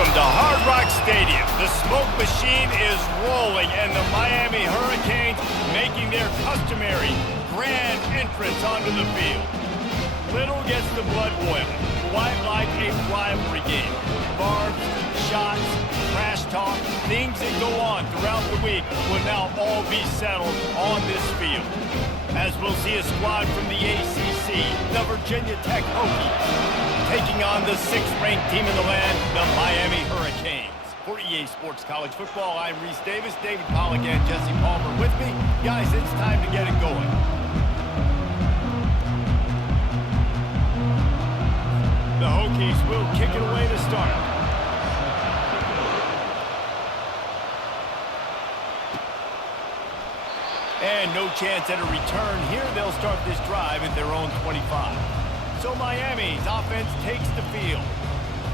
Welcome to Hard Rock Stadium. The smoke machine is rolling, and the Miami Hurricanes making their customary grand entrance onto the field. Little gets the blood boiling, quite like a rivalry game. Barbs, shots, trash talk, things that go on throughout the week will now all be settled on this field. As we'll see a squad from the ACC, the Virginia Tech Hokies, taking on the 6th-ranked team in the land, the Miami Hurricanes. For EA Sports College Football, I'm Reese Davis, David Pollack, and Jesse Palmer with me. Guys, it's time to get it going. The Hokies will kick it away to start. And no chance at a return here. They'll start this drive at their own 25. So Miami's offense takes the field.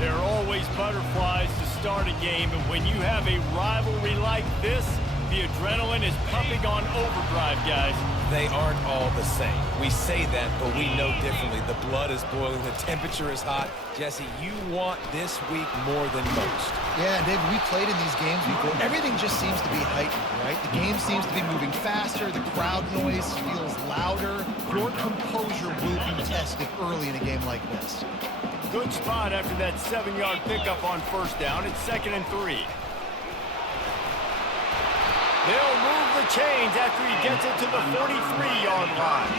There are always butterflies to start a game, and when you have a rivalry like this, the adrenaline is pumping on overdrive, guys. They aren't all the same. We say that, but we know differently. The blood is boiling. The temperature is hot. Jesse, you want this week more than most. Yeah, David, we played in these games before. Everything just seems to be heightened, right? The game seems to be moving faster. The crowd noise feels louder. Your composure will be tested early in a game like this. Good spot after that 7-yard pickup on first down. It's 2nd and 3. They'll move the chains after he gets it to the 43-yard line.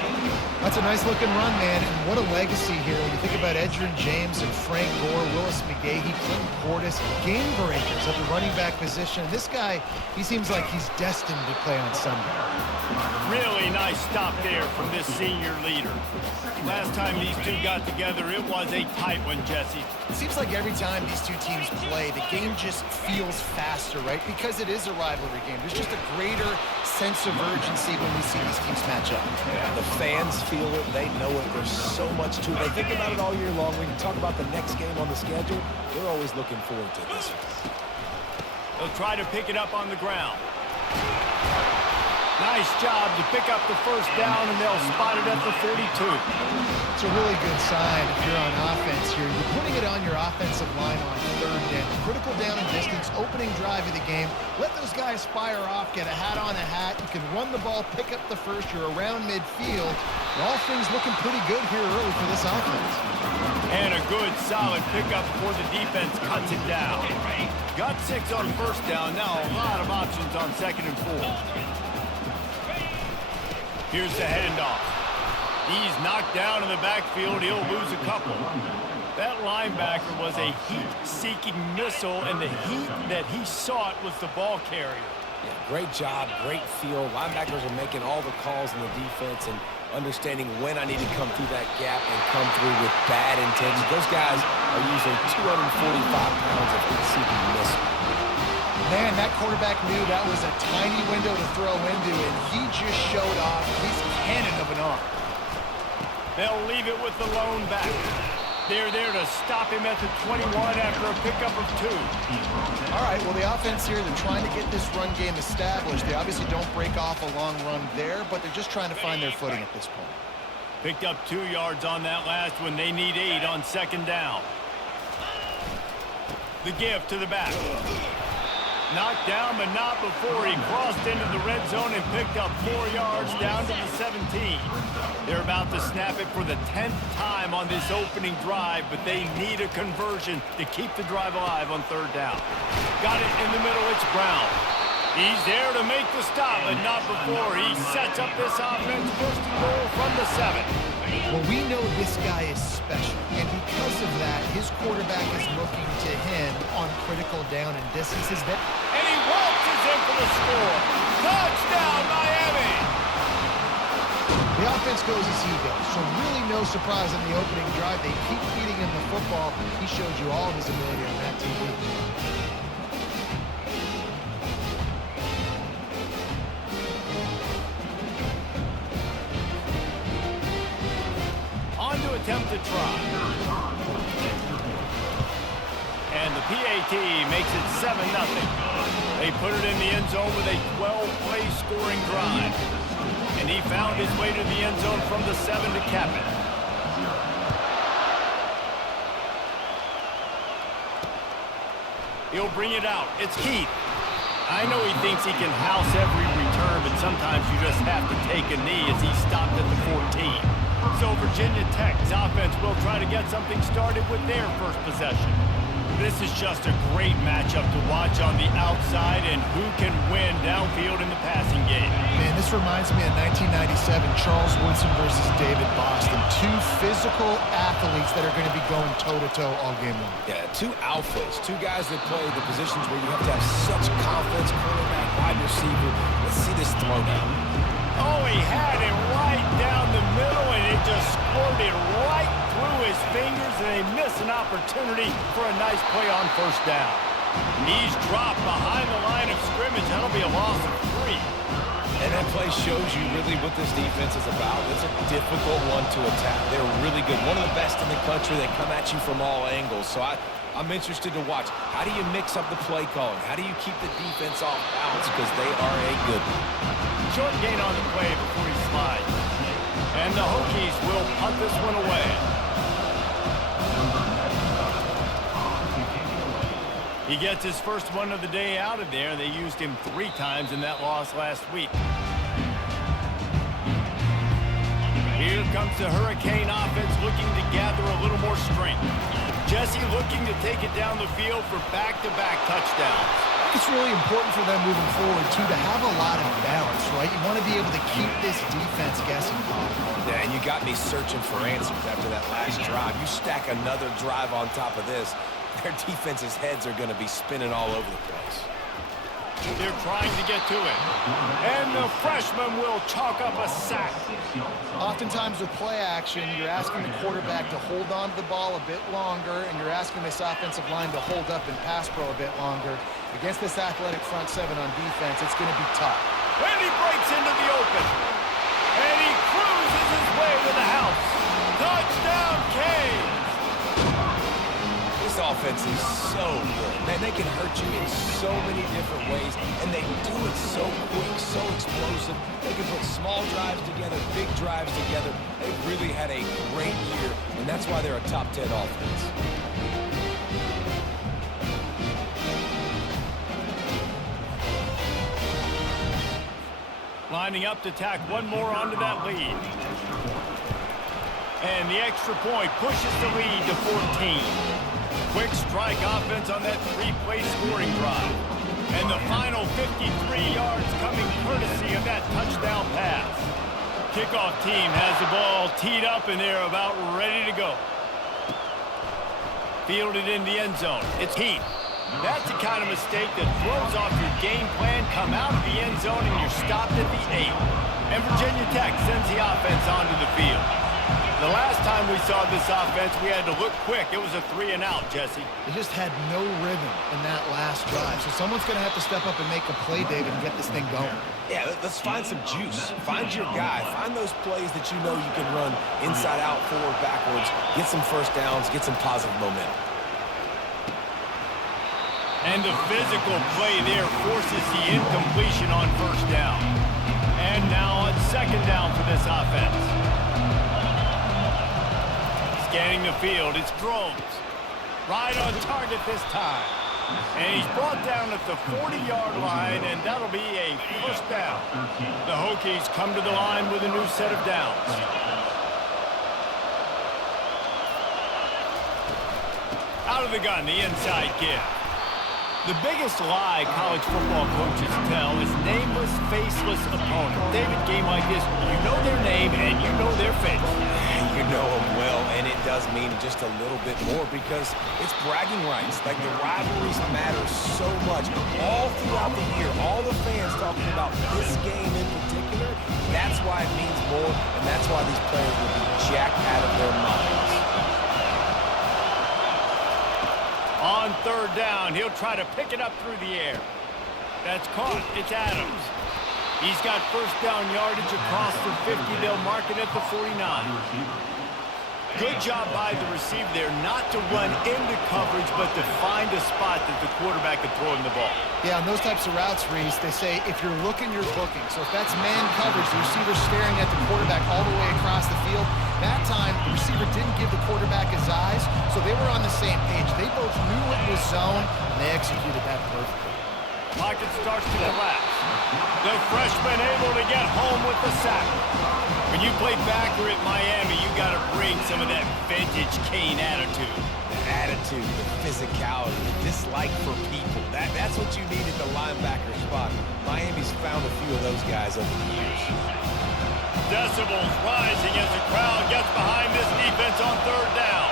That's a nice-looking run, man, and what a legacy here. When you think about Edgerrin James and Frank Gore, Willis McGahee, Clinton Portis, game breakers at the running back position. This guy, he seems like he's destined to play on Sunday. Really nice stop there from this senior leader. Last time these two got together, it was a tight one, Jesse. It seems like every time these two teams play, the game just feels faster, right? Because it is a rivalry game. There's just a greater sense of urgency when we see these teams match up. Yeah, the fans feel it. They know it. There's so much to it. They think about it all year long. When you talk about the next game on the schedule, they're always looking forward to this one. They'll try to pick it up on the ground. Nice job to pick up the first down, and they'll spot it at the 42. It's a really good sign if you're on offense here. You're putting it on your offensive line on 3rd down. Critical down and distance, opening drive of the game. Let those guys fire off, get a hat on a hat. You can run the ball, pick up the first. You're around midfield. And all things looking pretty good here early for this offense. And a good, solid pickup before the defense cuts it down. Got 6 on first down. Now a lot of options on 2nd and 4. Here's the handoff. He's knocked down in the backfield. He'll lose a couple. That linebacker was a heat-seeking missile, and the heat that he sought was the ball carrier. Yeah, great job, great feel. Linebackers are making all the calls in the defense and understanding when I need to come through that gap and come through with bad intentions. Those guys are using 245 pounds of heat-seeking missile. Man, that quarterback knew that was a tiny window to throw into, and he just showed off his cannon of an arm. They'll leave it with the lone back. They're there to stop him at the 21 after a pickup of 2. All right, well, the offense here, they're trying to get this run game established. They obviously don't break off a long run there, but they're just trying to find their footing at this point. Picked up 2 yards on that last one. They need 8 on 2nd down. The give to the back. Knocked down, but not before he crossed into the red zone and picked up 4 yards down to the 17. They're about to snap it for the 10th time on this opening drive, but they need a conversion to keep the drive alive on 3rd down. Got it in the middle. It's Brown. He's there to make the stop, but not before he sets up this offense. 1st and goal from the 7. Well, we know this guy is special, and because of that, his quarterback is looking to him on critical down and distances. And he waltzes in for the score. Touchdown, Miami! The offense goes as he goes, so really no surprise in the opening drive. They keep feeding him the football. He showed you all of his ability on that TV. Attempt to try. And the PAT makes it 7-0. They put it in the end zone with a 12-play scoring drive. And he found his way to the end zone from the 7 to cap it. He'll bring it out. It's Keith. I know he thinks he can house every return, but sometimes you just have to take a knee as he stopped at the 14. So Virginia Tech's offense will try to get something started with their first possession. This is just a great matchup to watch on the outside and who can win downfield in the passing game. Man, this reminds me of 1997, Charles Woodson versus David Boston. Two physical athletes that are going to be going toe-to-toe all game long. Yeah, two alphas, two guys that play the positions where you have to have such confidence, quarterback, wide receiver. Let's see this throwdown. Oh, he had it right down the middle, and it just squirted right through his fingers, and they miss an opportunity for a nice play on first down. Knees dropped behind the line of scrimmage. That'll be a loss of 3. And that play shows you really what this defense is about. It's a difficult one to attack. They're really good. One of the best in the country. They come at you from all angles. So I'm interested to watch. How do you mix up the play calling? How do you keep the defense off balance? Because they are a good one. Short gain on the play before he slides. And the Hokies will punt this one away. He gets his first one of the day out of there. They used him 3 times in that loss last week. Here comes the Hurricane offense looking to gather a little more strength. Jesse looking to take it down the field for back-to-back touchdowns. It's really important for them moving forward, too, to have a lot of balance, right? You want to be able to keep this defense guessing. Yeah, and you got me searching for answers after that last drive. You stack another drive on top of this, their defense's heads are going to be spinning all over the place. They're trying to get to it. And the freshman will chalk up a sack. Oftentimes with play action, you're asking the quarterback to hold on to the ball a bit longer, and you're asking this offensive line to hold up and pass pro a bit longer. Against this athletic front 7 on defense, it's going to be tough. And he breaks into the open. And he cruises his way to the house. Touchdown, Canes! This offense is so good. Man, they can hurt you in so many different ways, and they do it so quick, so explosive. They can put small drives together, big drives together. They've really had a great year, and that's why they're a top 10 offense. Lining up to tack one more onto that lead. And the extra point pushes the lead to 14. Quick strike offense on that 3-play scoring drive. And the final 53 yards coming courtesy of that touchdown pass. Kickoff team has the ball teed up, and they're about ready to go. Fielded in the end zone. It's Heath. That's the kind of mistake that throws off your game plan. Come out of the end zone, and you're stopped at the 8. And Virginia Tech sends the offense onto the field. The last time we saw this offense, we had to look quick. It was a 3-and-out, Jesse. They just had no rhythm in that last drive. So someone's going to have to step up and make a play, David, and get this thing going. Yeah, let's find some juice. Find your guy. Find those plays that you know you can run inside out, forward, backwards. Get some first downs. Get some positive momentum. And the physical play there forces the incompletion on first down. And now on second down for this offense. Scanning the field, it's Drones. Right on target this time. And he's brought down at the 40-yard line, and that'll be a first down. The Hokies come to the line with a new set of downs. Out of the gun, the inside give. The biggest lie college football coaches tell is nameless, faceless opponent. David, game like this, you know their name and you know their face. You know them well, and it does mean just a little bit more because it's bragging rights. Like, the rivalries matter so much. All throughout the year, all the fans talking about this game in particular, that's why it means more, and that's why these players will be jacked out of their minds. On third down, he'll try to pick it up through the air. That's caught. It's Adams. He's got first down yardage across the 50. They'll mark it at the 49. Good job by the receiver there not to run into coverage, but to find a spot that the quarterback could throw him the ball. Yeah, on those types of routes, Reese, they say if you're looking, you're booking. So if that's man coverage, the receiver's staring at the quarterback all the way across the field. That time, the receiver didn't give the quarterback his eyes, so they were on the same page. They both knew it was zone, and they executed that perfectly. Pocket starts to collapse. The freshman able to get home with the sack. When you play backer at Miami, you got to bring some of that vintage Kane attitude. The attitude, the physicality, the dislike for people. That's what you need at the linebacker spot. Miami's found a few of those guys over the years. Decibels rising as the crowd gets behind this defense on third down.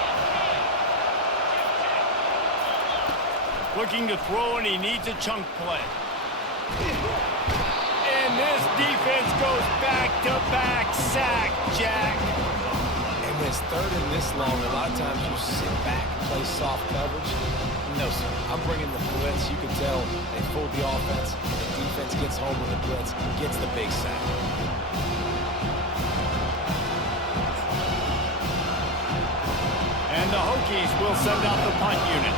Looking to throw, and he needs a chunk play. And this defense goes back-to-back sack, Jack. And when it's third and this long, a lot of times you sit back, play soft coverage. No, sir. I'm bringing the blitz. You can tell they fooled the offense. The defense gets home with the blitz, gets the big sack. And the Hokies will send out the punt unit.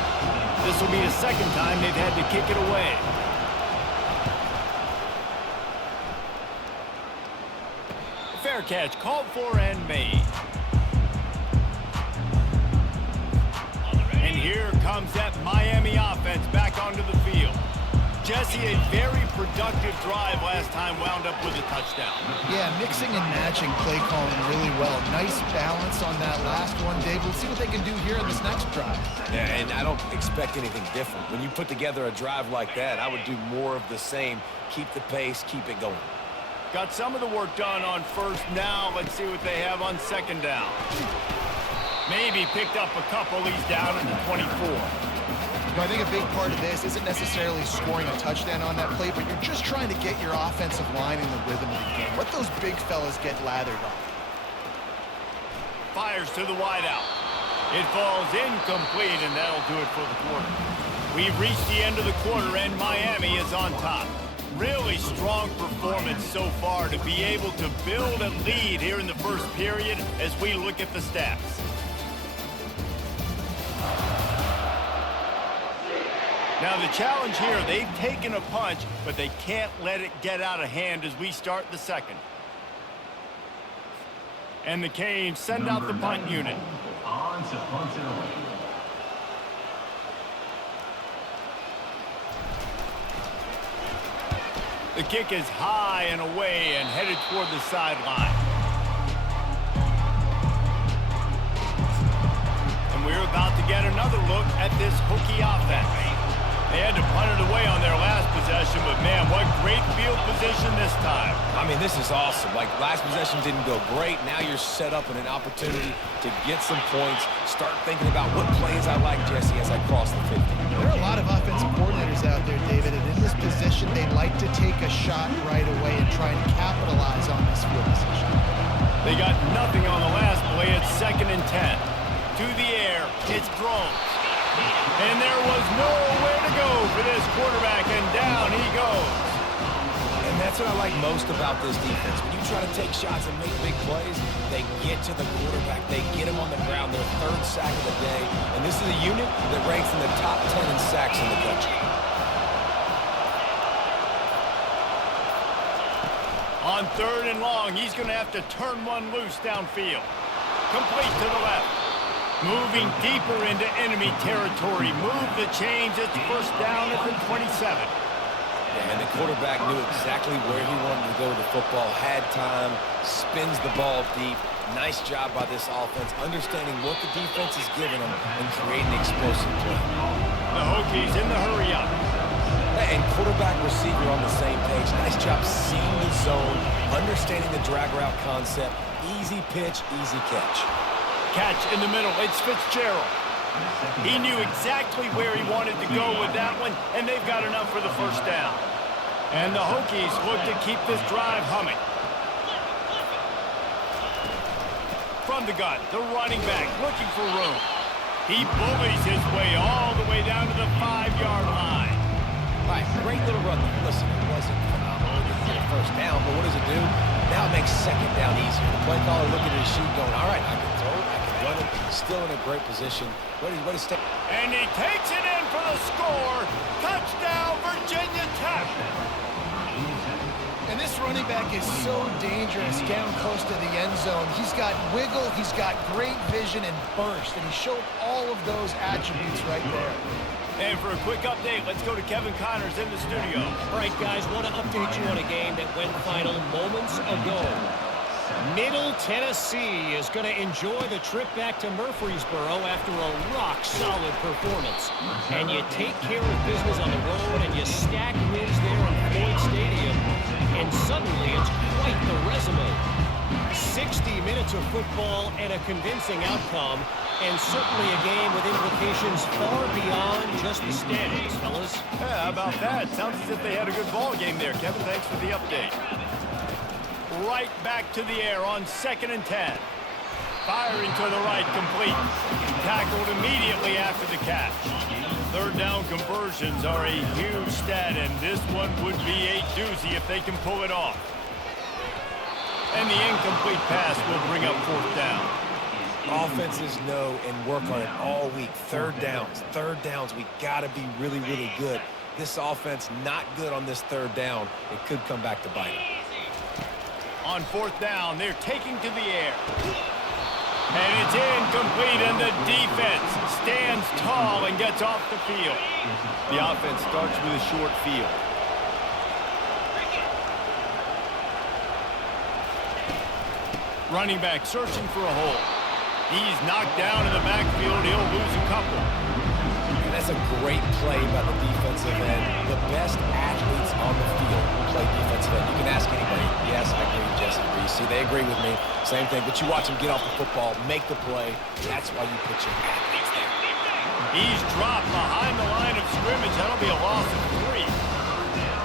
This will be the second time they've had to kick it away. Fair catch called for and made. And here comes that Miami offense back onto the field. Jesse, a very productive drive last time, wound up with a touchdown. Yeah, mixing and matching play calling really well. Nice balance on that last one, Dave. We'll see what they can do here in this next drive. Yeah, and I don't expect anything different. When you put together a drive like that, I would do more of the same. Keep the pace, keep it going. Got some of the work done on first. Now let's see what they have on second down. Maybe picked up a couple. He's down at the 24. I think a big part of this isn't necessarily scoring a touchdown on that play, but you're just trying to get your offensive line in the rhythm of the game. Let those big fellas get lathered up. Fires to the wideout. It falls incomplete, and that'll do it for the quarter. We've reached the end of the quarter, and Miami is on top. Really strong performance so far to be able to build a lead here in the first period as we look at the stats. Now the challenge here, they've taken a punch, but they can't let it get out of hand as we start the second. And the Canes send out the punt unit. On to punt it away. The kick is high and away and headed toward the sideline. And we're about to get another look at this Hokie offense. They had to punt it away on their last possession, but man, what great field position this time. I mean, this is awesome. Like, last possession didn't go great. Now you're set up in an opportunity to get some points. Start thinking about what plays I like, Jesse, as I cross the 50. There are a lot of offensive coordinators out there, David, and in this position, they like to take a shot right away and try and capitalize on this field position. They got nothing on the last play. It's 2nd and 10. To the air, it's thrown. And there was nowhere to go for this quarterback, and down he goes. And that's what I like most about this defense. When you try to take shots and make big plays, they get to the quarterback. They get him on the ground, their 3rd sack of the day. And this is a unit that ranks in the top 10 in sacks in the country. On 3rd and long, he's going to have to turn one loose downfield. Complete to the left. Moving deeper into enemy territory. Move the chains. It's first down at the 27. Yeah, and the quarterback knew exactly where he wanted to go with the football. Had time, spins the ball deep. Nice job by this offense, understanding what the defense is giving them and creating explosive play. The Hokies in the hurry up. And quarterback receiver on the same page. Nice job seeing the zone, understanding the drag route concept. Easy pitch, easy catch. Catch in the middle. It's Fitzgerald. He knew exactly where he wanted to go with that one, and they've got enough for the first down. And the Hokies look to keep this drive humming. From the gun, the running back looking for room. He bullies his way all the way down to the 5-yard line. All right, great little run. Listen, it wasn't phenomenal. It didn't get a first down, but what does it do? Now it makes second down easier. The play caller looking at his sheet going, all right, I can throw it, I can running, still in a great position. Ready to stay. And he takes it in for the score. Touchdown, Virginia Tech. And this running back is so dangerous down close to the end zone. He's got wiggle, he's got great vision and burst, and he showed all of those attributes right there. And for a quick update, let's go to Kevin Connors in the studio. All right, guys, want to update you on a game that went final moments ago. Middle Tennessee is going to enjoy the trip back to Murfreesboro after a rock-solid performance. And you take care of business on the road, and you stack wins there in Floyd Stadium, and suddenly it's quite the resume. 60 minutes of football and a convincing outcome, and certainly a game with implications far beyond just the standings, fellas. Yeah, how about that? Sounds as if they had a good ball game there, Kevin. Thanks for the update. Right back to the air on 2nd and 10. Firing to the right, complete. Tackled immediately after the catch. Third down conversions are a huge stat, and this one would be a doozy if they can pull it off. And the incomplete pass will bring up 4th down. Offenses know and work on it all week. Third downs, we got to be really, really good. This offense not good on this 3rd down. It could come back to bite them. On 4th down, they're taking to the air. And it's incomplete, and the defense stands tall and gets off the field. The offense starts with a short field. Running back searching for a hole. He's knocked down in the backfield. He'll lose a couple. And that's a great play by the defensive end. The best athletes on the field play defensive end. You can ask anybody. Yes, I agree, Jesse. You see, they agree with me. Same thing. But you watch them get off the football, make the play. That's why you put your athletes there. He's dropped behind the line of scrimmage. That'll be a loss of 3.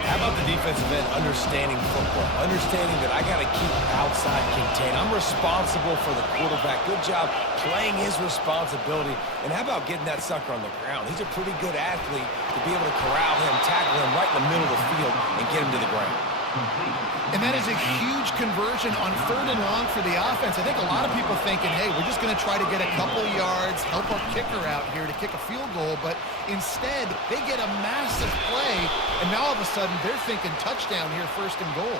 How about the defensive end understanding football? Understanding that I got to keep outside contained. I'm responsible for the quarterback. Good job playing his responsibility. And how about getting that sucker on the ground? He's a pretty good athlete to be able to corral him, tackle him right in the middle of the field, and get him to the ground. And that is a huge conversion on 3rd and long for the offense. I think a lot of people thinking, hey, we're just going to try to get a couple yards, help our kicker out here to kick a field goal. But instead, they get a massive play, and now all of a sudden they're thinking touchdown here, 1st and goal.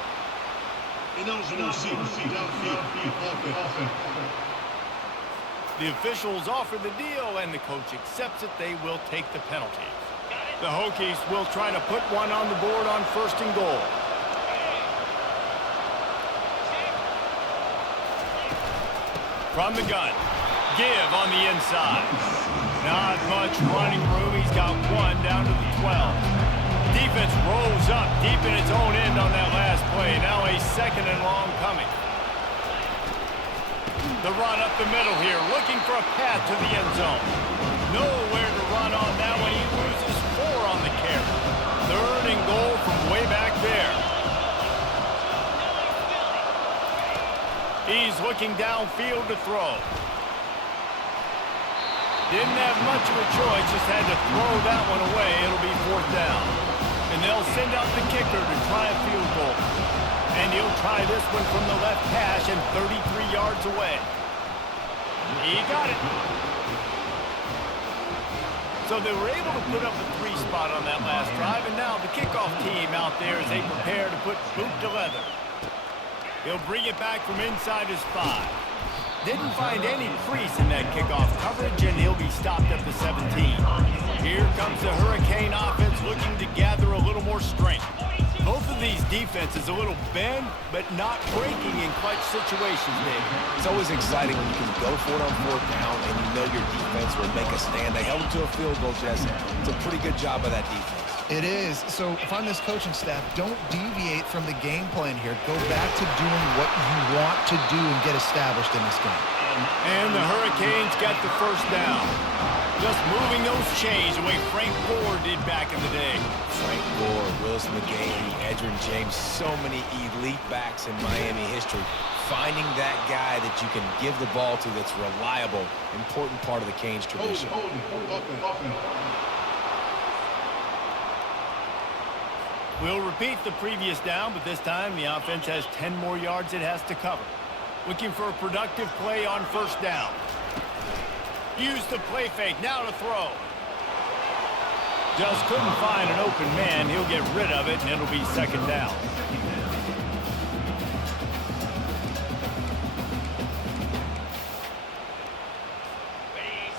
The officials offer the deal, and the coach accepts it. They will take the penalty. The Hokies will try to put one on the board on 1st and goal. From the gun, give on the inside. Not much running room. He's got 1 down to the 12. Defense rolls up deep in its own end on that last play. Now a 2nd and long coming. The run up the middle here, looking for a path to the end zone. Nowhere to run on that one. He loses 4 on the carry. 3rd and goal from way back there. He's looking downfield to throw. Didn't have much of a choice, just had to throw that one away. It'll be 4th down. And they'll send out the kicker to try a field goal. And he'll try this one from the left hash and 33 yards away. He got it. So they were able to put up a 3 spot on that last drive, and now the kickoff team out there as they prepare to put boot to leather. He'll bring it back from inside his 5. Didn't find any crease in that kickoff coverage, and he'll be stopped at the 17. Here comes the Hurricane offense looking to gather a little more strength. Both of these defenses a little bend, but not breaking in clutch situations, Dave. It's always exciting when you can go for it on 4th down and you know your defense will make a stand. They held them to a field goal, Jesse. It's a pretty good job by that defense. It is. So if I'm this coaching staff, don't deviate from the game plan here. Go back to doing what you want to do and get established in this game. And the Hurricanes got the 1st down. Just moving those chains the way Frank Gore did back in the day. Frank Gore, Willis McGahee, Edgerrin James, so many elite backs in Miami history. Finding that guy that you can give the ball to that's reliable, important part of the Canes tradition. We'll repeat the previous down, but this time the offense has 10 more yards it has to cover. Looking for a productive play on 1st down. Use the play fake, now to throw. Just couldn't find an open man. He'll get rid of it, and it'll be second down.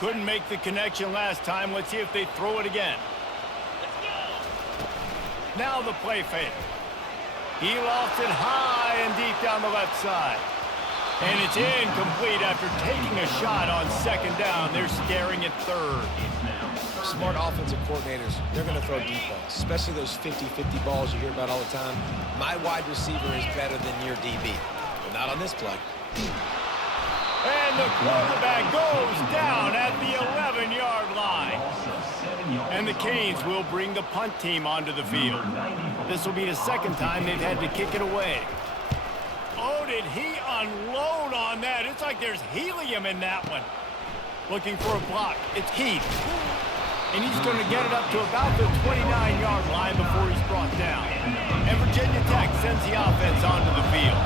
Couldn't make the connection last time. Let's see if they throw it again. Now the play fake. He lofts it high and deep down the left side. And it's incomplete after taking a shot on second down. They're staring at third. Smart offensive coordinators, they're going to throw deep balls, especially those 50-50 balls you hear about all the time. My wide receiver is better than your DB, but not on this play. And the quarterback goes down at the 11-yard line. And the Canes will bring the punt team onto the field. This will be the second time they've had to kick it away. Oh, did he unload on that? It's like there's helium in that one. Looking for a block. It's Keith. And he's going to get it up to about the 29-yard line before he's brought down. And Virginia Tech sends the offense onto the field.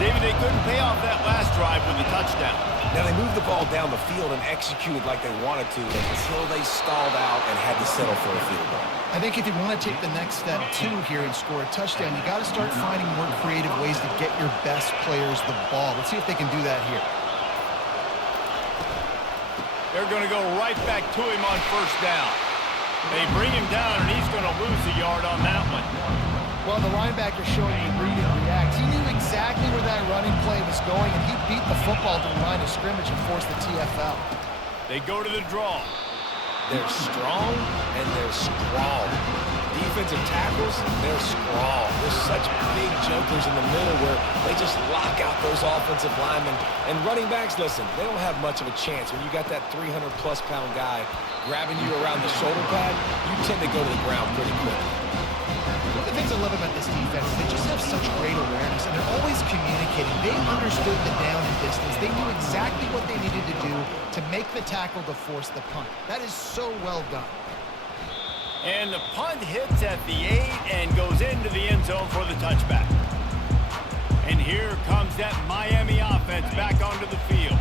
David, they couldn't pay off that last drive with a touchdown. Now, they moved the ball down the field and executed like they wanted to until they stalled out and had to settle for a field goal. I think if you want to take the next step, too, here and score a touchdown, you got to start finding more creative ways to get your best players the ball. Let's see if they can do that here. They're going to go right back to him on first down. They bring him down, and he's going to lose a yard on that one. Well, the linebacker showing you read and react. He knew exactly where that running play was going, and he beat the football to the line of scrimmage and forced the TFL. They go to the draw. They're strong and they're strong. Defensive tackles, they're strong. There's such big jokers in the middle where they just lock out those offensive linemen. And running backs, listen, they don't have much of a chance. When you got that 300-plus pound guy grabbing you around the shoulder pad, you tend to go to the ground pretty quick. One of the things I love about this defense is they just have such great awareness, and they're always communicating. They understood the down and distance. They knew exactly what they needed to do to make the tackle to force the punt. That is so well done. And the punt hits at the 8 and goes into the end zone for the touchback. And here comes that Miami offense back onto the field.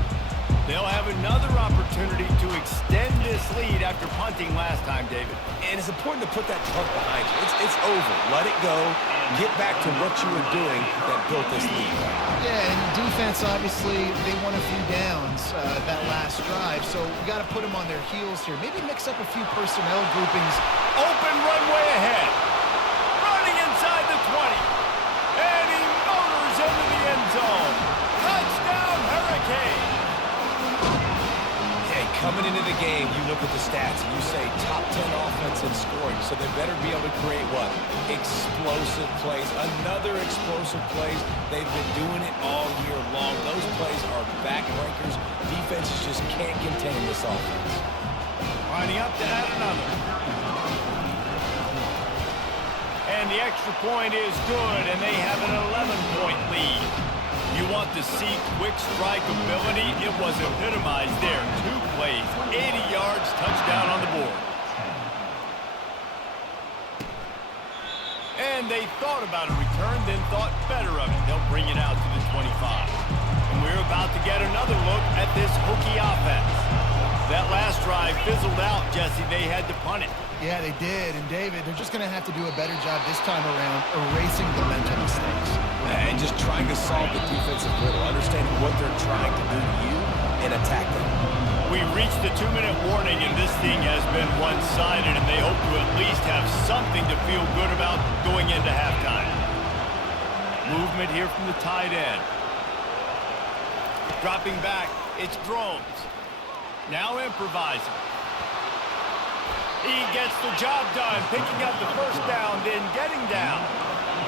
They'll have another opportunity to extend this lead after punting last time, David. And it's important to put that punt behind you. It's over. Let it go. Get back to what you were doing that built this lead. Yeah, and defense, obviously, they won a few downs that last drive, so we got to put them on their heels here. Maybe mix up a few personnel groupings. Open runway ahead. Running inside the 20. And he motors into the end zone. Touchdown, Hurricane. Coming into the game, you look at the stats and you say top 10 offense in scoring, so they better be able to create what? Explosive plays. Another explosive plays. They've been doing it all year long. Those plays are backbreakers. Defenses just can't contain this offense. Lining up to add another. And the extra point is good, and they have an 11-point lead. You want to see quick strike ability? It was epitomized there. 2 plays, 80 yards, touchdown on the board. And they thought about a return, then thought better of it. They'll bring it out to the 25. And we're about to get another look at this Hokie offense. That last drive fizzled out, Jesse. They had to punt it. Yeah, they did. And, David, they're just going to have to do a better job this time around erasing the mental mistakes. And just trying to solve the defensive riddle, understanding what they're trying to do to you and attack them. We reached the 2-minute warning, and this thing has been one-sided, and they hope to at least have something to feel good about going into halftime. Movement here from the tight end. Dropping back, it's Drones. Now improvising. He gets the job done, picking up the first down, then getting down.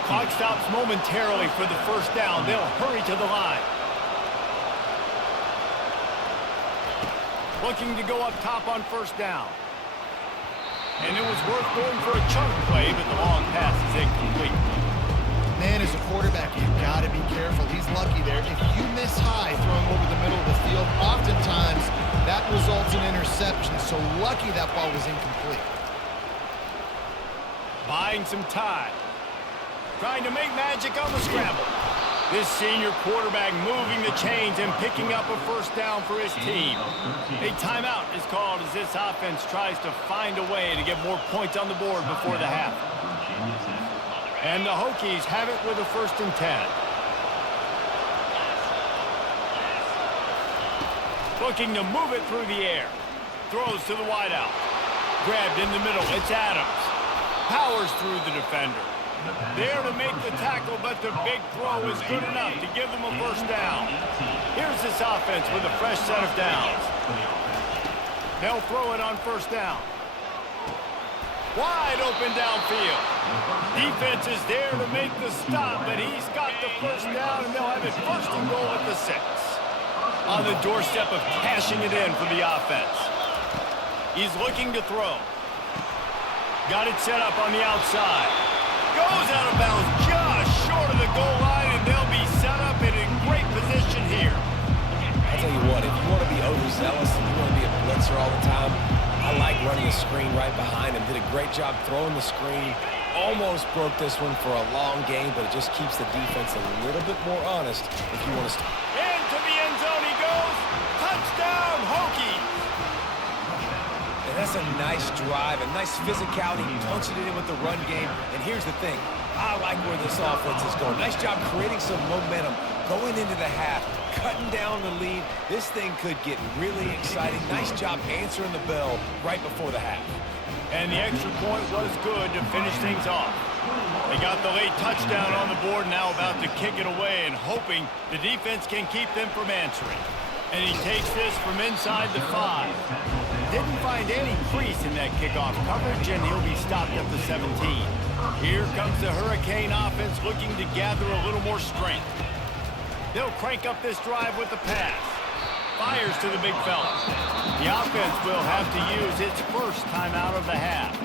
Clock stops momentarily for the first down. They'll hurry to the line. Looking to go up top on first down. And it was worth going for a chunk play, but the long pass is incomplete. Man, as a quarterback, you've got to be careful. He's lucky there. If you miss high throwing over the middle of the field, oftentimes that results in interception. So lucky that ball was incomplete. Buying some time. Trying to make magic on the scramble. This senior quarterback moving the chains and picking up a first down for his team. A timeout is called as this offense tries to find a way to get more points on the board before the half. And the Hokies have it with a 1st and 10. Looking to move it through the air. Throws to the wideout. Grabbed in the middle. It's Adams. Powers through the defender. There to make the tackle, but the big throw is good enough to give them a first down. Here's this offense with a fresh set of downs. They'll throw it on first down. Wide open downfield. Defense is there to make the stop, but he's got the first down, and they'll have it 1st and goal at the 6. On the doorstep of cashing it in for the offense. He's looking to throw. Got it set up on the outside. Goes out of bounds just short of the goal line, and they'll be set up in a great position here. I'll tell you what, if you want to be overzealous and you want to be a blitzer all the time, I like running the screen right behind him. Did a great job throwing the screen. Almost broke this one for a long game, but it just keeps the defense a little bit more honest if you want to... Into the end zone he goes. Touchdown, Hokies. And that's a nice drive, a nice physicality, punching it in with the run game. And here's the thing, I like where this offense is going. Nice job creating some momentum, going into the half, cutting down the lead. This thing could get really exciting. Nice job answering the bell right before the half. And the extra point was good to finish things off. They got the late touchdown on the board, now about to kick it away and hoping the defense can keep them from answering. And he takes this from inside the 5. Didn't find any crease in that kickoff coverage, and he'll be stopped at the 17. Here comes the Hurricane offense looking to gather a little more strength. They'll crank up this drive with the pass. Fires to the big fella. The offense will have to use its first timeout of the half.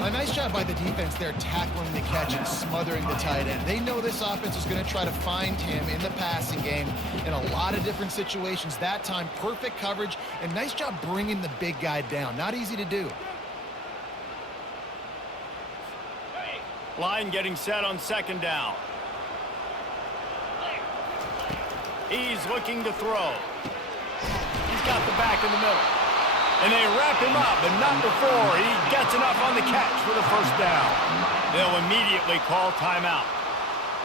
A nice job by the defense there, tackling the catch and smothering the tight end. They know this offense is going to try to find him in the passing game in a lot of different situations. That time, perfect coverage, and nice job bringing the big guy down. Not easy to do. Line getting set on 2nd down. He's looking to throw. He's got the back in the middle. And they wrap him up, but not before he gets enough on the catch for the first down. They'll immediately call timeout.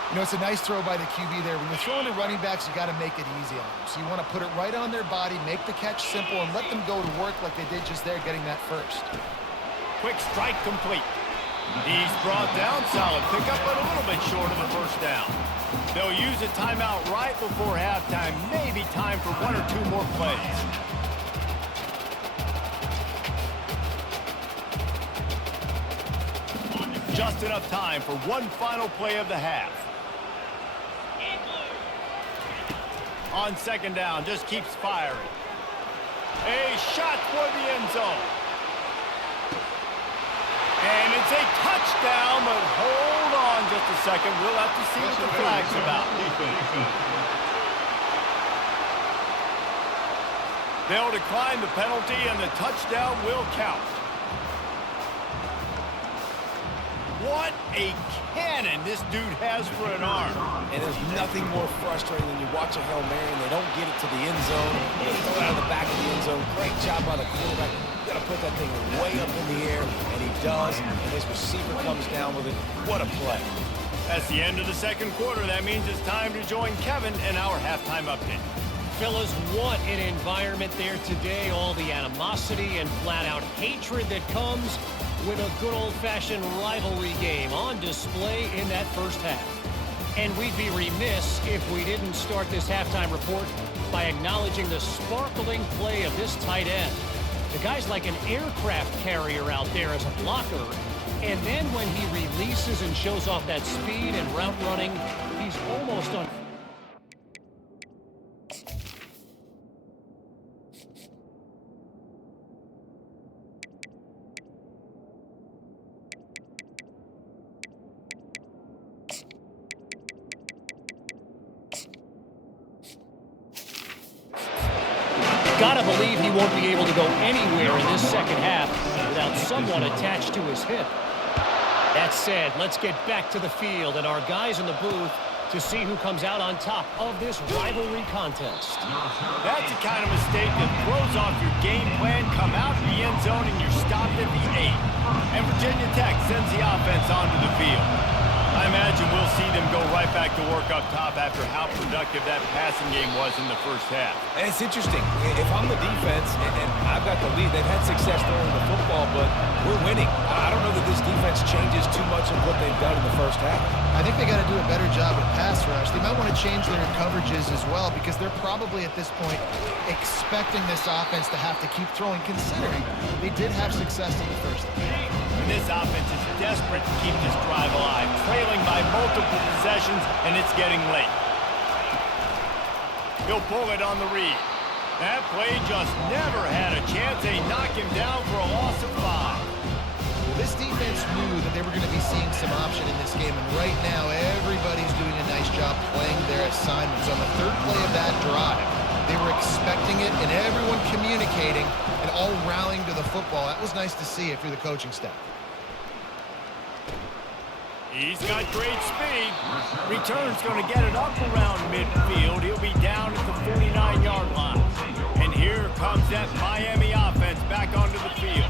You know, it's a nice throw by the QB there. When you're throwing to running backs, you got to make it easy on them. So you want to put it right on their body, make the catch simple, and let them go to work like they did just there, getting that first. Quick strike complete. He's brought down, solid pickup, but a little bit short of the first down. They'll use a timeout right before halftime. Maybe time for 1 or 2 more plays. Just enough time for one final play of the half. On 2nd down, just keeps firing. A shot for the end zone. And it's a touchdown, but hold on just a second. We'll have to see what the flag's about. They'll decline the penalty, and the touchdown will count. What a cannon this dude has for an arm. And there's nothing more frustrating than you watch a Hail Mary and they don't get it to the end zone. They throw it out of the back of the end zone. Great job by the quarterback. You got to put that thing way up in the air, and he does, and his receiver comes down with it. What a play. That's the end of the 2nd quarter. That means it's time to join Kevin in our halftime update. Fellas, what an environment there today. All the animosity and flat-out hatred that comes with a good old-fashioned rivalry game on display in that first half. And we'd be remiss if we didn't start this halftime report by acknowledging the sparkling play of this tight end. The guy's like an aircraft carrier out there as a blocker. And then when he releases and shows off that speed and route running, he's almost on... Gotta believe he won't be able to go anywhere in this second half without someone attached to his hip. That said, let's get back to the field, and our guys in the booth to see who comes out on top of this rivalry contest. That's the kind of mistake that throws off your game plan. Come out in the end zone and you're stopped at the 8. And Virginia Tech sends the offense onto the field. I imagine we'll see them go right back to work up top after how productive that passing game was in the first half. And it's interesting. If I'm the defense and I've got the lead, they've had success throwing the football, but we're winning. I don't know that this defense changes too much of what they've done in the first half. I think they got to do a better job at pass rush. They might want to change their coverages as well because they're probably at this point expecting this offense to have to keep throwing, considering they did have success in the first half. And this offense is desperate to keep this drive alive, trailing by multiple possessions, and it's getting late. He'll pull it on the read. That play just never had a chance. They knock him down for a loss of 5. Well, this defense knew that they were going to be seeing some option in this game, and right now everybody's doing a nice job playing their assignments. On the third play of that drive, they were expecting it, and everyone communicating and all rallying to the football. That was nice to see if you're the coaching staff. He's got great speed. Return's going to get it up around midfield. He'll be down at the 49-yard line. And here comes that Miami offense back onto the field.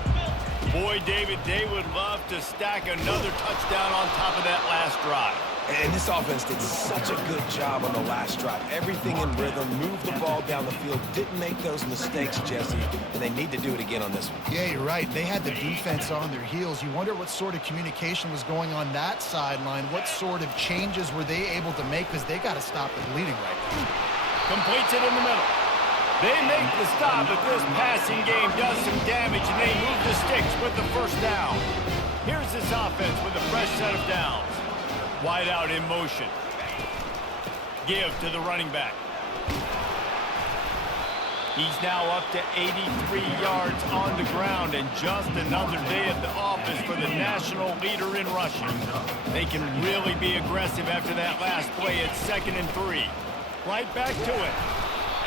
Boy, David, they would love to stack another touchdown on top of that last drive. And this offense did such a good job on the last drive. Everything in rhythm, moved the ball down the field, didn't make those mistakes, Jesse, and they need to do it again on this one. Yeah, you're right. They had the defense on their heels. You wonder what sort of communication was going on that sideline. What sort of changes were they able to make, because they got to stop the bleeding right now. Completes it in the middle. They make the stop, but this passing game does some damage, and they move the sticks with the first down. Here's this offense with a fresh set of downs. Wide out in motion. Give to the running back. He's now up to 83 yards on the ground, and just another day at the office for the national leader in rushing. They can really be aggressive after that last play at 2nd and 3. Right back to it.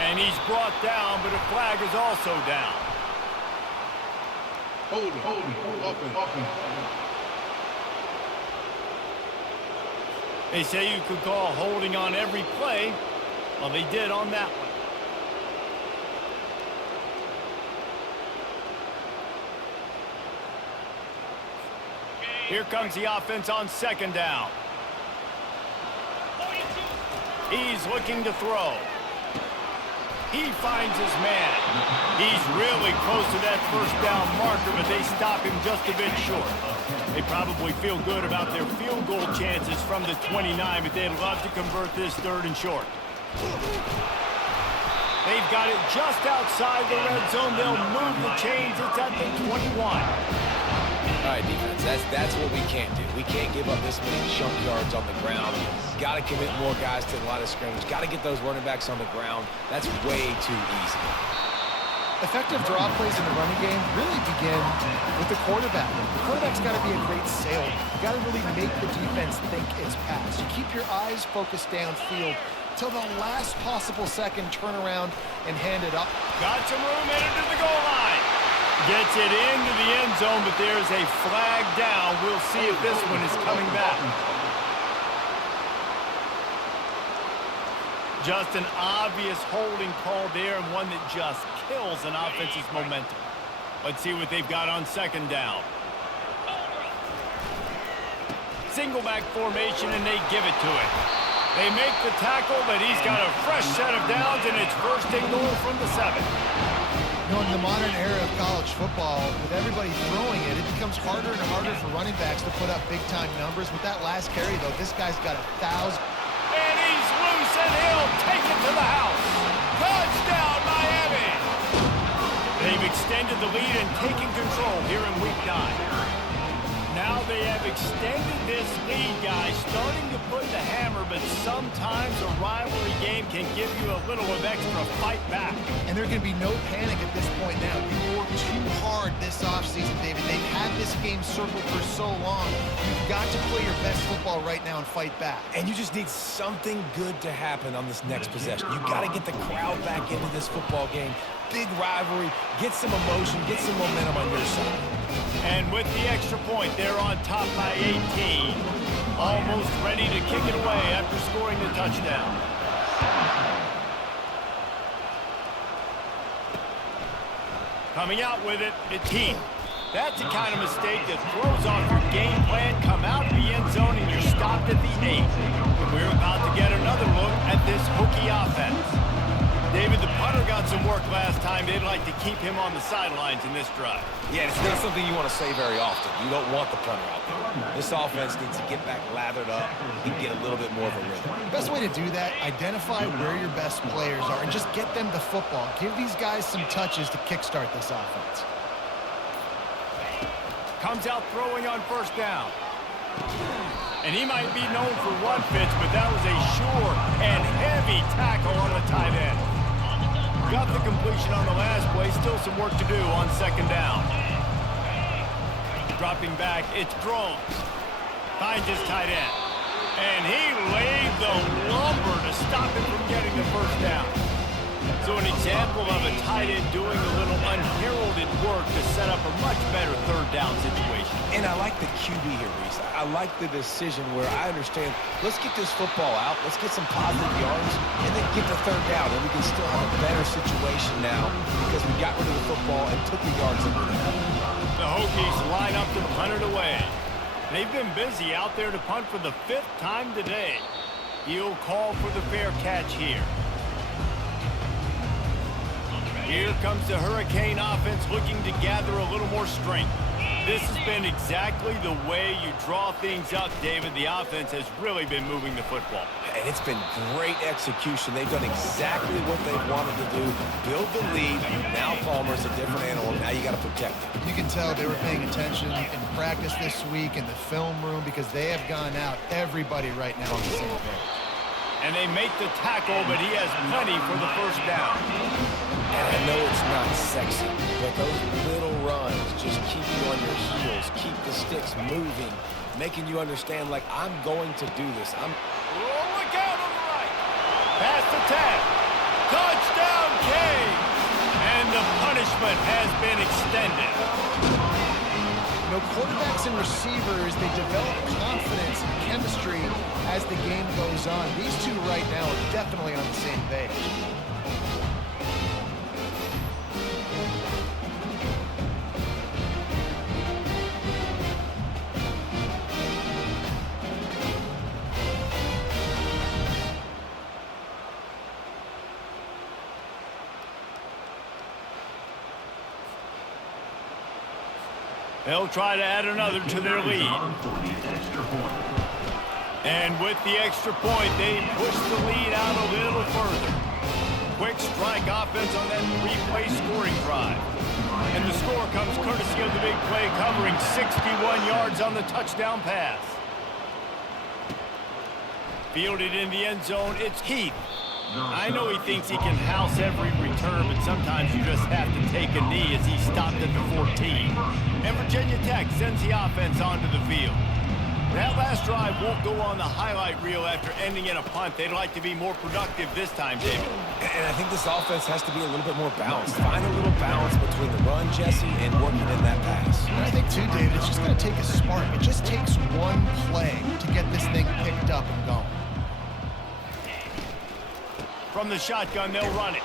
And he's brought down, but a flag is also down. Open. They say you could call holding on every play. Well, they did on that one. Here comes the offense on 2nd down. He's looking to throw. He finds his man. He's really close to that first down marker, but they stop him just a bit short. They probably feel good about their field goal chances from the 29, but they'd love to convert this 3rd and short. They've got it just outside the red zone. They'll move the chains. It's at the 21. All right, defense, that's what we can't do. We can't give up this many chunk yards on the ground. Got to commit more guys to the line of scrimmage. Got to get those running backs on the ground. That's way too easy. Effective draw plays in the running game really begin with the quarterback. The quarterback's got to be a great sailor. You got to really make the defense think it's pass. You keep your eyes focused downfield till the last possible second, turn around and hand it up. Got some room in it to the goal line. Gets it into the end zone, but there's a flag down. We'll see if this one is coming back. Just an obvious holding call there, and one that just kills an offense's momentum. Let's see what they've got on 2nd down. Single back formation, and they give it to it. They make the tackle, but he's got a fresh set of downs, and it's 1st and goal from the 7. You know, in the modern era of college football, with everybody throwing it, it becomes harder and harder for running backs to put up big-time numbers. With that last carry, though, this guy's got 1,000. And he's loose, and he'll take it to the house. Touchdown, Miami! They've extended the lead and taken control here in Week 9. Now they have extended this lead, guys, starting to put the hammer, but sometimes a rivalry game can give you a little of extra fight back. And there can be no panic at this point now. You worked too hard this offseason, David. They've had this game circled for so long. You've got to play your best football right now and fight back. And you just need something good to happen on this next possession. You got to get the crowd back into this football game. Big rivalry, get some emotion, get some momentum on your side. And with the extra point, they're on top by 18. Almost ready to kick it away after scoring the touchdown. Coming out with it, it's Heath. That's the kind of mistake that throws off your game plan. Come out of the end zone and you're stopped at the 8. We're about to get another look at this Hokie offense. David, the punter got some work last time. They'd like to keep him on the sidelines in this drive. Yeah, it's not something you want to say very often. You don't want the punter out there. This offense needs to get back lathered up and get a little bit more of a rhythm. Best way to do that, identify where your best players are and just get them the football. Give these guys some touches to kickstart this offense. Comes out throwing on first down. And he might be known for one pitch, but that was a sure and heavy tackle on the tight end. Got the completion on the last play. Still some work to do on second down. Dropping back, it's Drones. Finds his tight end. And he laid the lumber to stop him from getting the first down. So an example of a tight end doing a little unheralded work to set up a much better third down situation. And I like the QB here, Reese. I like the decision where I understand, let's get this football out, let's get some positive yards, and then get the third down, and we can still have a better situation now because we got rid of the football and took the yards into that. The Hokies line up to punt it away. They've been busy out there to punt for the 5th time today. He'll call for the fair catch here. Here comes the Hurricane offense looking to gather a little more strength. This has been exactly the way you draw things up, David. The offense has really been moving the football. And it's been great execution. They've done exactly what they wanted to do. Build the lead. Now Palmer's a different animal. Now you got to protect him. You can tell they were paying attention in practice this week in the film room because they have gone out, everybody right now on the same page. And they make the tackle, but he has plenty for the first down. And I know it's not sexy, but those little runs just keep you on your heels, keep the sticks moving, making you understand, like, I'm going to do this. Oh, look out on the right. Pass the 10. Touchdown, Kane. And the punishment has been extended. You know, quarterbacks and receivers, they develop confidence and chemistry as the game goes on. These two right now are definitely on the same page. They'll try to add another to their lead. And with the extra point, they push the lead out a little further. Quick strike offense on that 3-play scoring drive. And the score comes courtesy of the big play, covering 61 yards on the touchdown pass. Fielded in the end zone, it's Heath. I know he thinks he can house every return, but sometimes you just have to take a knee as he stopped at the 14. And Virginia Tech sends the offense onto the field. That last drive won't go on the highlight reel after ending in a punt. They'd like to be more productive this time, David. And I think this offense has to be a little bit more balanced. Find a little balance between the run, Jesse, and working in that pass. And I think, too, David, it's just going to take a spark. It just takes one play to get this thing picked up and going. From the shotgun, they'll run it.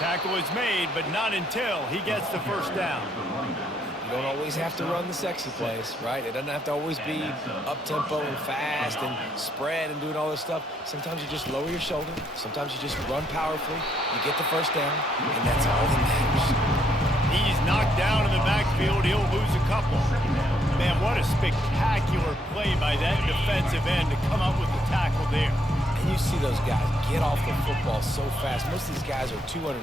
Tackle is made, but not until he gets the first down. You don't always have to run the sexy plays, right? It doesn't have to always be up-tempo and fast and spread and doing all this stuff. Sometimes you just lower your shoulder. Sometimes you just run powerfully. You get the first down, and that's all that matters. He's knocked down in the backfield. He'll lose a couple. Man, what a spectacular play by that defensive end to come up with the tackle there. And you see those guys get off the football so fast. Most of these guys are 250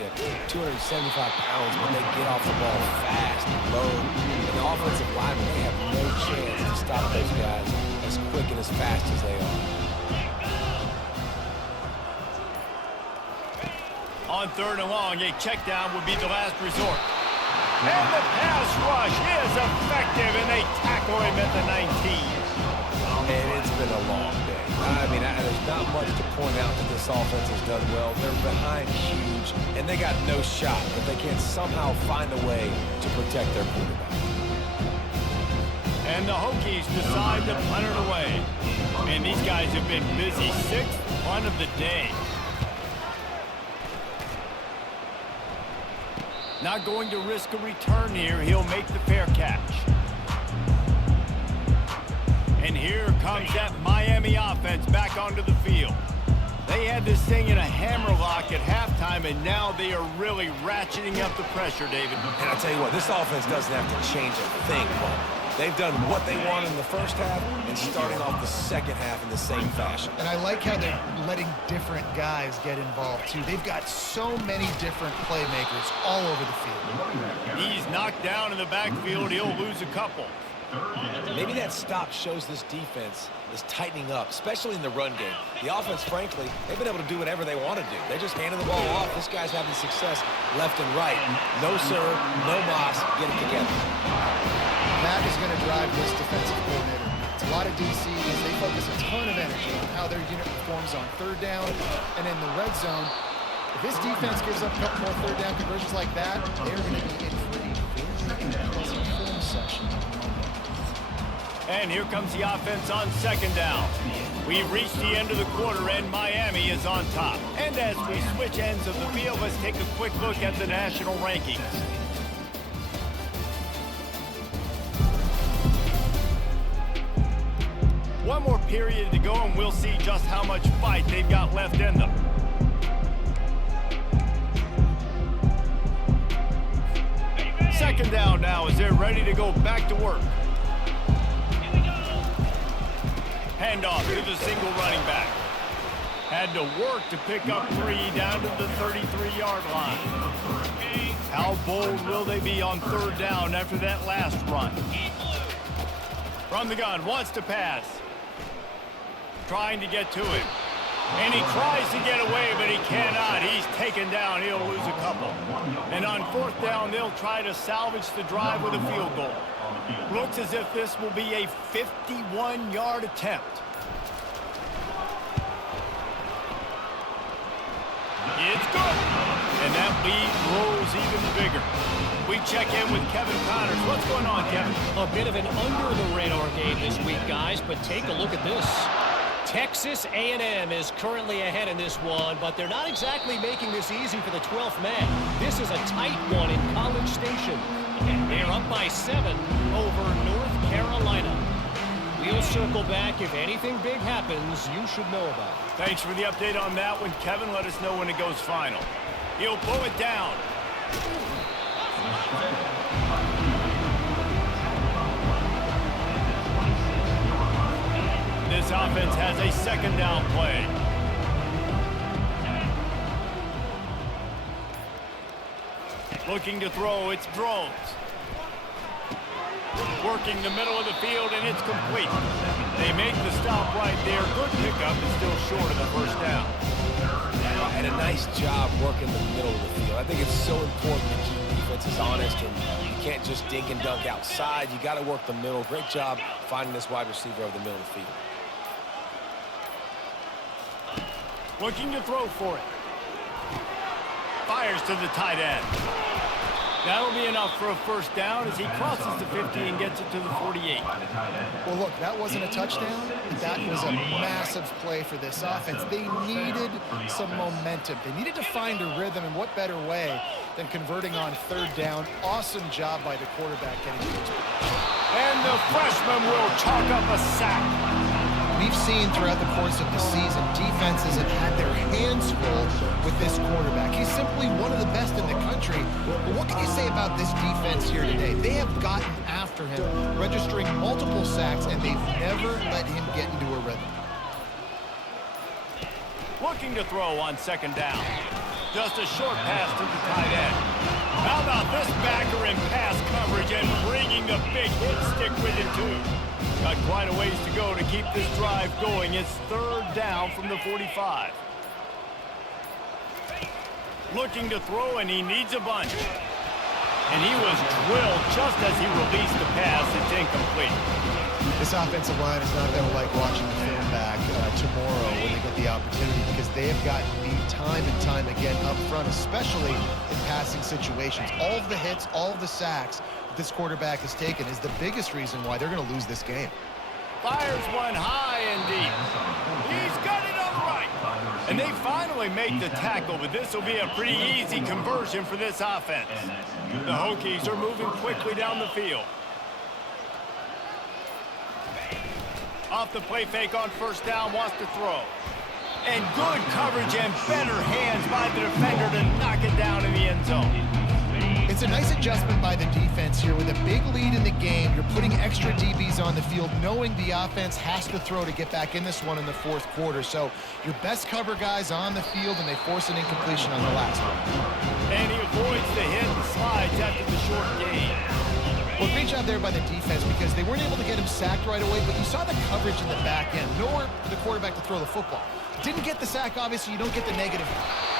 to 275 pounds, but they get off the ball fast and low. And the offensive linemen, they have no chance to stop those guys as quick and as fast as they are. On third and long, a check down would be the last resort. And the pass rush is effective, and they tackle him at the 19. And it's been a long day. I mean, there's not much to point out that this offense has done well. They're behind huge, and they got no shot, but they can somehow find a way to protect their quarterback. And the Hokies decide to punt it away. Man, these guys have been busy. 6th punt of the day. Not going to risk a return here. He'll make the fair catch. And here comes that Miami offense back onto the field. They had this thing in a hammerlock at halftime, and now they are really ratcheting up the pressure, David. And I'll tell you what, this offense doesn't have to change a thing, Paul. They've done what they wanted in the first half and starting off the second half in the same fashion. And I like how they're letting different guys get involved, too. They've got so many different playmakers all over the field. He's knocked down in the backfield. He'll lose a couple. Maybe that stop shows this defense is tightening up, especially in the run game. The offense, frankly, they've been able to do whatever they want to do. They're just handing the ball off. This guy's having success left and right. No serve, no moss, get it together. That is going to drive this defensive coordinator. It's a lot of DCs. They focus a ton of energy on how their unit performs on third down and in the red zone. If this defense gives up a couple more third down conversions like that, they're going to be in for a very impressive film session. And here comes the offense on 2nd down. We've reached the end of the quarter, and Miami is on top. And as we switch ends of the field, let's take a quick look at the national rankings. One more period to go, and we'll see just how much fight they've got left in them. Second down now as they're ready to go back to work. Handoff to the single running back. Had to work to pick up 3 down to the 33-yard line. How bold will they be on third down after that last run? From the gun, wants to pass. Trying to get to it. And he tries to get away, but he cannot. He's taken down. He'll lose a couple. And on 4th down, they'll try to salvage the drive with a field goal. Looks as if this will be a 51-yard attempt. It's good. And that lead grows even bigger. We check in with Kevin Connors. What's going on, Kevin? A bit of an under-the-radar game this week, guys, but take a look at this. Texas A&M is currently ahead in this one, but they're not exactly making this easy for the 12th man. This is a tight one in College Station. And they're up by 7 over North Carolina. We'll circle back. If anything big happens, you should know about it. Thanks for the update on that one, Kevin. Let us know when it goes final. He'll pull it down. This offense has a 2nd down play. Looking to throw, it's Drones. Working the middle of the field, and it's complete. They make the stop right there. Good pickup, is still short of the 1st down. And a nice job working the middle of the field. I think it's so important to keep defenses honest, and you can't just dink and dunk outside. You got to work the middle. Great job finding this wide receiver over the middle of the field. Looking to throw for it. Fires to the tight end. That'll be enough for a 1st down as he crosses the 50 and gets it to the 48. Well, look, that wasn't a touchdown. That was a massive play for this offense. They needed some momentum. They needed to find a rhythm, and what better way than converting on 3rd down. Awesome job by the quarterback getting it. And the freshman will chalk up a sack. We've seen throughout the course of the season, defenses have had their hands full with this quarterback. He's simply one of the best in the country. But what can you say about this defense here today? They have gotten after him, registering multiple sacks, and they've never let him get into a rhythm. Looking to throw on 2nd down. Just a short pass to the tight end. How about this backer in pass coverage and bringing the big hit stick with it, too? Got quite a ways to go to keep this drive going. It's 3rd down from the 45. Looking to throw, and he needs a bunch. And he was drilled just as he released the pass. It's incomplete. This offensive line is not going to like watching the film back tomorrow when they get the opportunity, because they have gotten beat time and time again up front, especially in passing situations. All of the hits, all of the sacks this quarterback has taken is the biggest reason why they're going to lose this game. Fires one high and deep. He's got it on the right. And they finally make the tackle, but this will be a pretty easy conversion for this offense. The Hokies are moving quickly down the field. Off the play fake on first down, wants to throw. And good coverage and better hands by the defender to knock it down in the end zone. It's a nice adjustment by the defense here. With a big lead in the game, you're putting extra DBs on the field, knowing the offense has to throw to get back in this one in the fourth quarter. So your best cover guys on the field, and they force an incompletion on the last one. And he avoids the hit and slides after the short gain. Well, great job there by the defense because they weren't able to get him sacked right away, but you saw the coverage in the back end. Nowhere for the quarterback to throw the football. Didn't get the sack, obviously. You don't get the negative.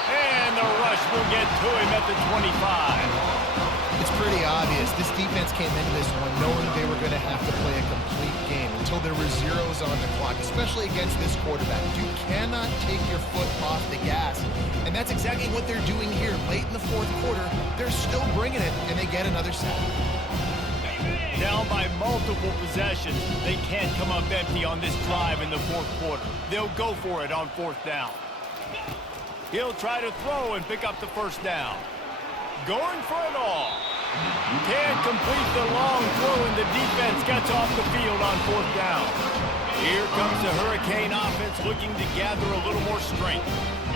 And the rush will get to him at the 25. It's pretty obvious. This defense came into this one knowing they were going to have to play a complete game until there were zeros on the clock, especially against this quarterback. You cannot take your foot off the gas. And that's exactly what they're doing here. Late in the fourth quarter, they're still bringing it, and they get another sack. Down by multiple possessions, they can't come up empty on this drive in the fourth quarter. They'll go for it on fourth down. He'll try to throw and pick up the first down. Going for it all. Can't complete the long throw, and the defense gets off the field on fourth down. Here comes the Hurricane offense looking to gather a little more strength.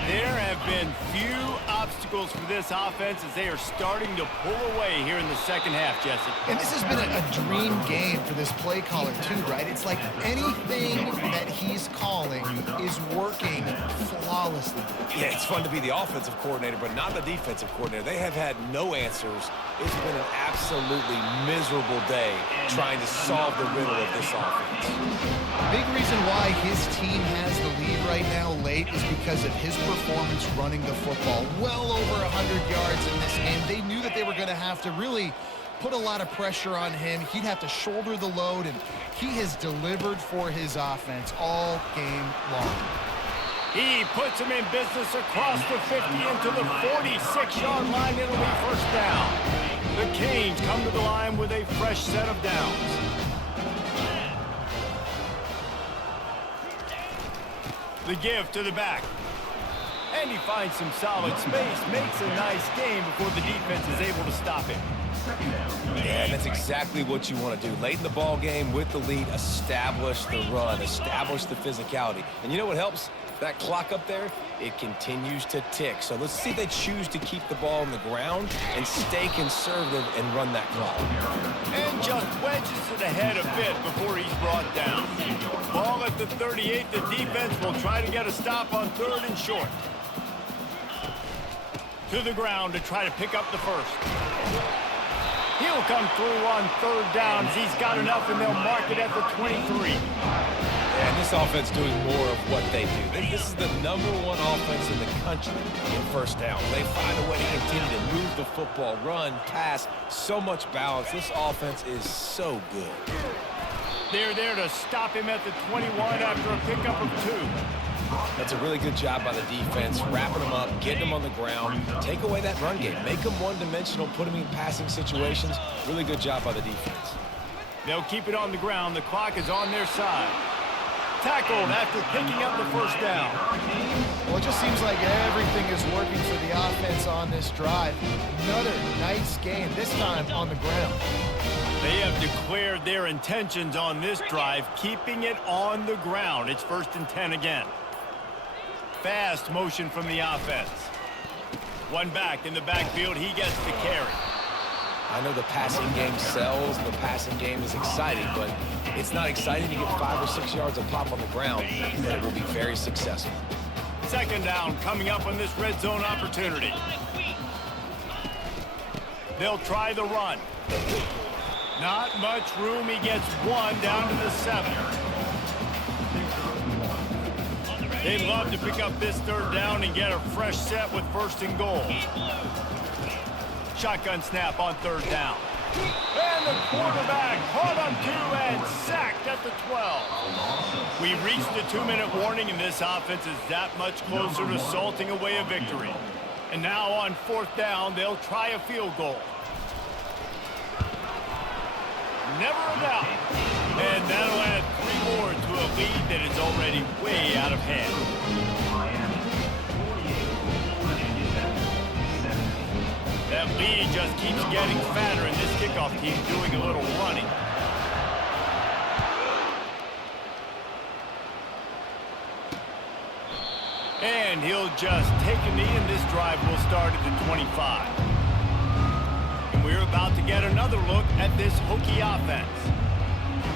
There have been few obstacles for this offense as they are starting to pull away here in the second half, Jesse. And this has been a dream game for this play caller, too, right? It's like anything that he's calling is working flawlessly. Yeah, it's fun to be the offensive coordinator, but not the defensive coordinator. They have had no answers. It's been an absolutely miserable day trying to solve the riddle of this offense. Big reason why his team has the lead right now late is because of his performance running the football. Well over 100 yards in this game. They knew that they were going to have to really put a lot of pressure on him. He'd have to shoulder the load, and he has delivered for his offense all game long. He puts him in business across the 50 into the 46-yard line. It'll be first down. The Canes come to the line with a fresh set of downs. The give to the back. And he finds some solid space, makes a nice game before the defense is able to stop him. Yeah, that's exactly what you want to do. Late in the ball game with the lead, establish the run, establish the physicality. And you know what helps? That clock up there, it continues to tick. So let's see if they choose to keep the ball on the ground and stay conservative and run that clock. And just wedges it ahead a bit before he's brought down. Ball at the 38. The defense will try to get a stop on third and short. To the ground to try to pick up the first. He'll come through on third down. He's got enough, and they'll mark it at the 23. And this offense doing more of what they do. This is the #1 offense in the country in first down. They find a way to continue to move the football, run, pass, so much balance. This offense is so good. They're there to stop him at the 21 after a pickup of 2. That's a really good job by the defense, wrapping them up, getting them on the ground, take away that run game, make them one-dimensional, put them in passing situations. Really good job by the defense. They'll keep it on the ground. The clock is on their side. Tackled after picking up the first down. Well, it just seems like everything is working for the offense on this drive. Another nice game, this time on the ground. They have declared their intentions on this drive, keeping it on the ground. It's 1st and 10 again. Fast motion from the offense. One back in the backfield. He gets the carry. I know the passing game sells, the passing game is exciting, but it's not exciting to get 5 or 6 yards of pop on the ground, but it will be very successful. Second down coming up on this red zone opportunity. They'll try the run. Not much room. He gets 1 down to the 7. They'd love to pick up this third down and get a fresh set with 1st and goal. Shotgun snap on third down. And the quarterback caught on 2 and sacked at the 12. We reached the 2-minute warning, and this offense is that much closer to salting away a victory. And now on 4th down, they'll try a field goal. never a doubt. And that'll add 3 more to a lead that is already way out of hand. That lead just keeps getting fatter, and this kickoff team doing a little running. And he'll just take a knee, and this drive will start at the 25. And we're about to get another look at this Hokie offense.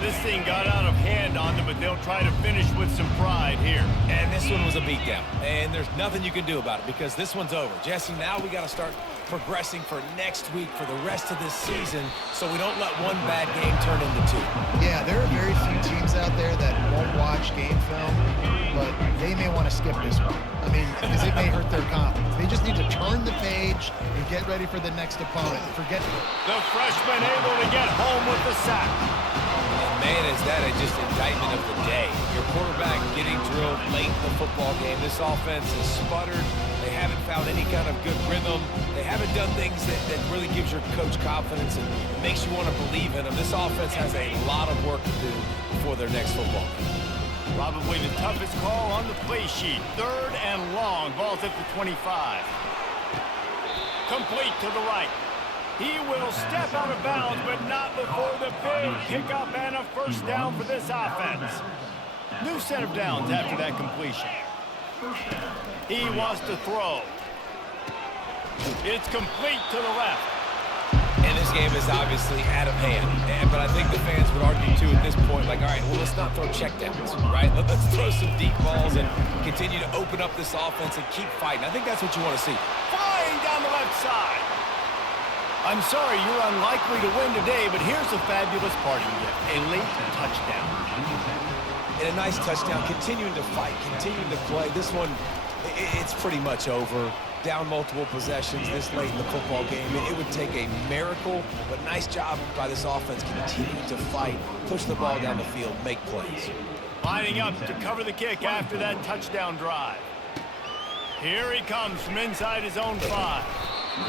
This thing got out of hand on them, but they'll try to finish with some pride here. And this one was a beatdown. And there's nothing you can do about it because this one's over. Jesse, now we got to start progressing for next week for the rest of this season so we don't let one bad game turn into 2. Yeah, there are very few teams out there that won't watch game film, but they may want to skip this one. I mean, because it may hurt their confidence. They just need to turn the page and get ready for the next opponent. Forget the freshman able to get home with the sack. Man, is that just indictment of the day. Your quarterback getting drilled late in the football game. This offense has sputtered. They haven't found any kind of good rhythm. They haven't done things that really gives your coach confidence and makes you want to believe in them. This offense has a lot of work to do before their next football game. Probably the toughest call on the play sheet. 3rd and long. Ball's at the 25. Complete to the right. He will step out of bounds, but not before the big pickup and a first down for this offense. New set of downs after that completion. He wants to throw. It's complete to the left. And this game is obviously out of hand. But I think the fans would argue, too, at this point, like, all right, well, let's not throw checkdowns, right? Let's throw some deep balls and continue to open up this offense and keep fighting. I think that's what you want to see. Flying down the left side. I'm sorry, you're unlikely to win today, but here's a fabulous parting gift. A late touchdown. And a nice touchdown, continuing to fight, continuing to play. This one, it's pretty much over. Down multiple possessions this late in the football game. It would take a miracle, but nice job by this offense continuing to fight, push the ball down the field, make plays. Lining up to cover the kick after that touchdown drive. Here he comes from inside his own 5.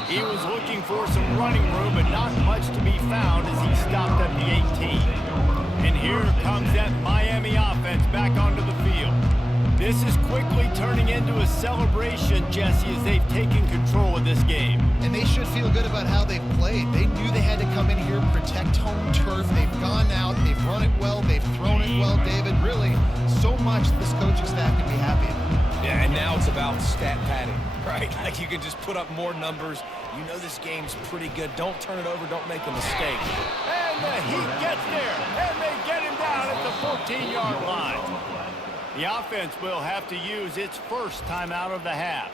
He was looking for some running room, but not much to be found as he stopped at the 18. And here comes that Miami offense back onto the field. This is quickly turning into a celebration, Jesse, as they've taken control of this game. And they should feel good about how they've played. They knew they had to come in here, protect home turf. They've gone out, they've run it well, they've thrown it well, David. Really, so much this coaching staff can be happy about. Yeah, and now it's about stat padding, right? Like you can just put up more numbers. You know this game's pretty good. Don't turn it over. Don't make a mistake. And the Heat gets there, and they get him down at the 14-yard line. The offense will have to use its first timeout of the half.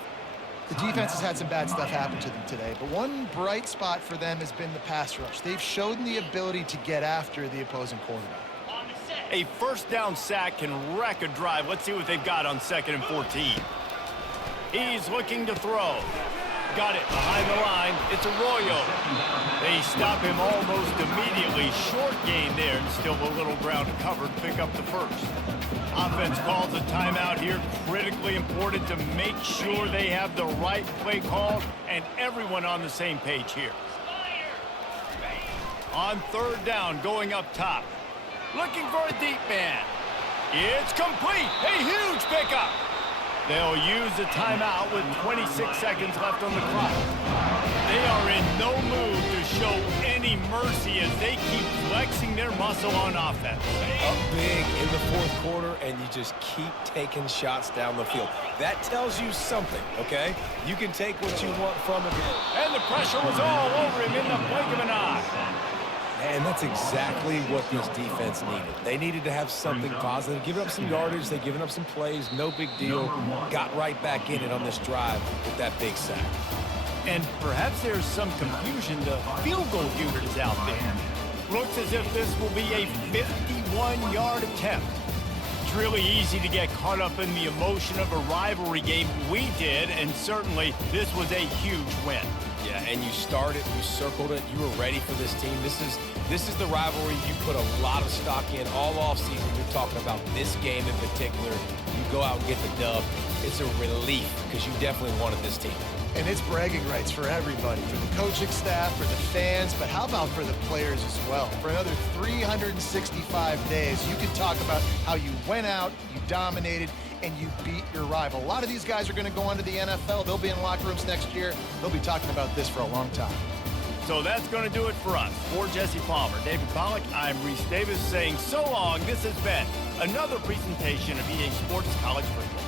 The defense has had some bad stuff happen to them today, but one bright spot for them has been the pass rush. They've shown the ability to get after the opposing quarterback. A first down sack can wreck a drive. Let's see what they've got on 2nd and 14. He's looking to throw. Got it behind the line. It's Arroyo. They stop him almost immediately. Short gain there, and still a little ground covered. Pick up the first. Offense calls a timeout here. Critically important to make sure they have the right play called and everyone on the same page here. On 3rd down, going up top. Looking for a deep man. It's complete. A huge pickup. They'll use a timeout with 26 seconds left on the clock. They are in no mood to show any mercy as they keep flexing their muscle on offense. Up big in the 4th quarter, and you just keep taking shots down the field. That tells you something, okay? You can take what you want from it. And the pressure was all over him in the blink of an eye. And that's exactly what this defense needed. They needed to have something positive. Giving up some yardage, they've given up some plays, no big deal. Got right back in it on this drive with that big sack. And perhaps there's some confusion. The field goal unit is out there. Looks as if this will be a 51-yard attempt. It's really easy to get caught up in the emotion of a rivalry game. We did, and certainly this was a huge win. Yeah, and you started, you circled it, you were ready for this team. This is the rivalry you put a lot of stock in all offseason. You're talking about this game in particular. You go out and get the dub, it's a relief because you definitely wanted this team. And it's bragging rights for everybody, for the coaching staff, for the fans, but how about for the players as well? For another 365 days, you can talk about how you went out, you dominated, and you beat your rival. A lot of these guys are going to go on to the NFL. They'll be in locker rooms next year. They'll be talking about this for a long time. So that's going to do it for us. For Jesse Palmer, David Pollack, I'm Reese Davis saying so long. This has been another presentation of EA Sports College Football.